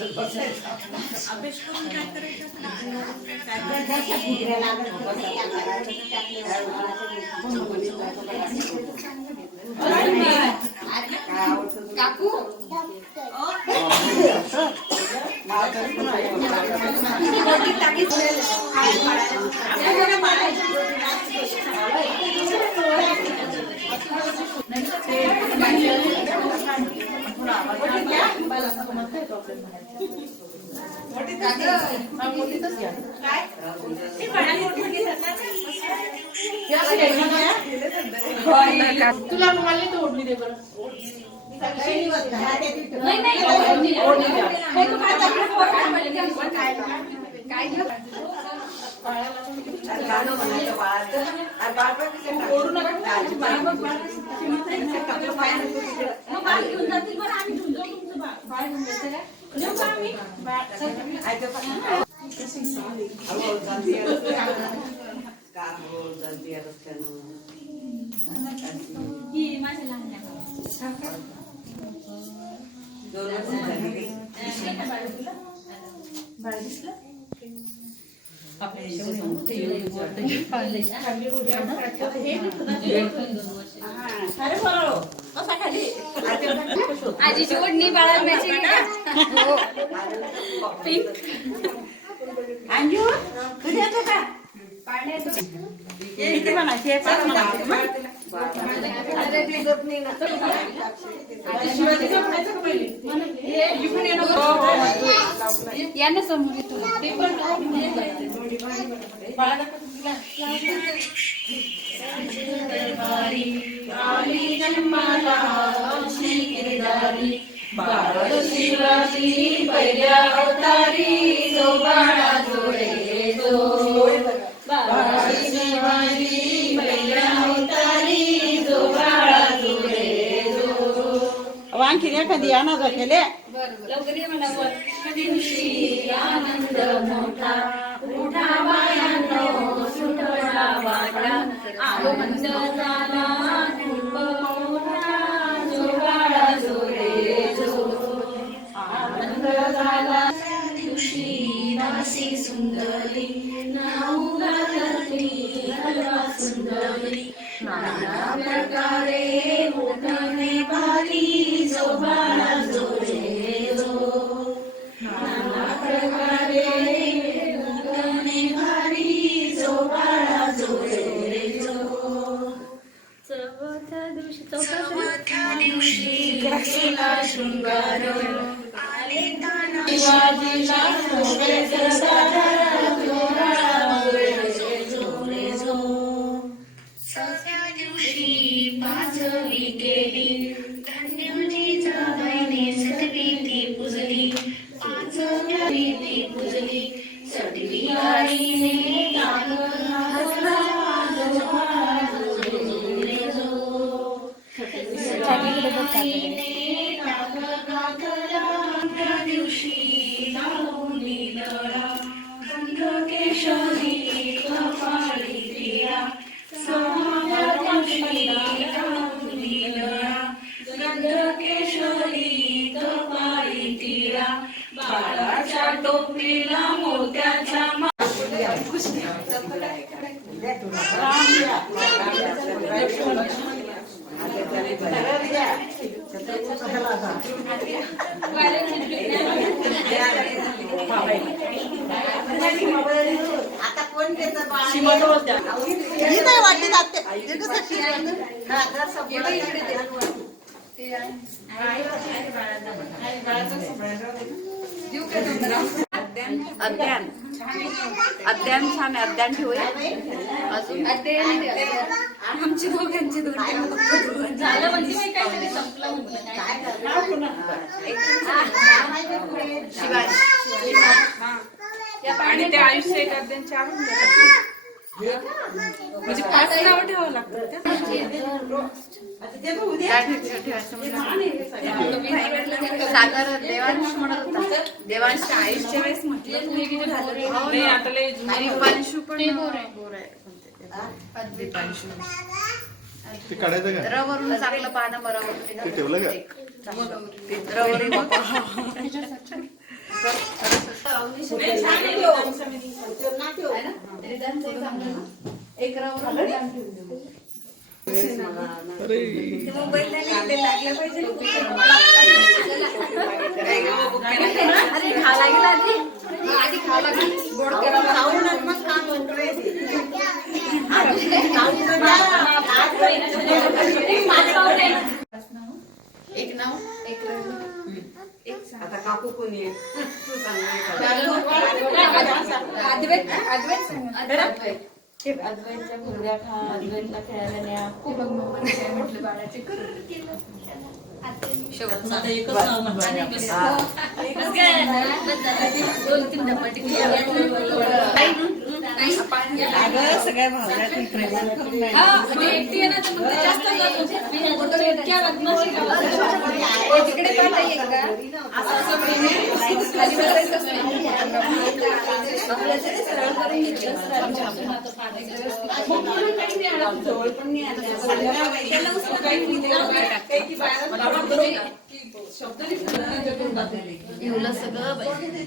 अभ्यास करून काय करायचं काकू तुला रुमाल नाही तर ओढणी दे बरं. आजीची ओढणी बाळगण्याची पिंक अंजू कधी येतो का किती म्हणायची यांना समोर येतो शिवाजी पहिल्या अवतारी जो बाळा जोडे जो शिवाजी पहिल्या अवतारी जो बाळा जोडे जो वांकी एखादी अनाथ केले दिवशी आनंद मोठा मोठा बायांनो सुटला वाटा आनंद झाला खूप मोठा जो बाळा जोडे जो आनंद झाला दिवशी नासी सुंदरी नाऊ घालती हलवा सुंदरी नाना प्रकारे मोठने भारी जो बाळा जोडे जो नाना प्रकारे मोठने भारी जो बाळा जोडे जो चौथ्या दिवशी केला शृंगार शिवाजीला शोभेचा सादर जो बाळा जोडे जो चौथ्या दिवशी पाचवी केली धन्यजीचा बहिणी सतवी ती पुजली पाचवी ती पुजली सटवी आईने नाग घातला जो बाळा जोडे जो आईने नाग घातला त्या दिवशी लावली लळा गंध केशरी कपाळी तिळा सहाव्या दिवशी लावली लळा गंध केशरी कपाळी तिळा बाळाच्या टोपीला मोत्याच्या आता कोण देतं वाटली जाते अद्यान अद्यान छान आहे अद्यान ठेवूया अजून आमची दोघांची दोन झालं म्हणजे काहीतरी संपलं शिवाजी आणि ते आयुष्य एक अद्यान चार म्हणजे 5 नाव ठेवावं लागतं सागर देवांश म्हणत होता देवांश आयुष्य वेळेस म्हटलं आणि पांशू पण रवरून चांगलं पानं बरोबर ठेवलं का रवरून नाही, छान आहे तो. एक राऊंड मोबाईल लागला पाहिजे. अरे खा लागेल आधी खावं लागेल. गोड करावं खाऊनच मग काम होतंय. एक नाव एक आता काकू कोणी आहे? तू सांग. अद्वैतच्या मुलगा खा, अद्वैतला खेळायला न्या. खूप मम्माने काय म्हटलं बाळाचे करून केलं. अगं सगळ्या भावनातून प्रेझेंट करून नाही. जवळ पण नाही आल्या. शब्द सगळं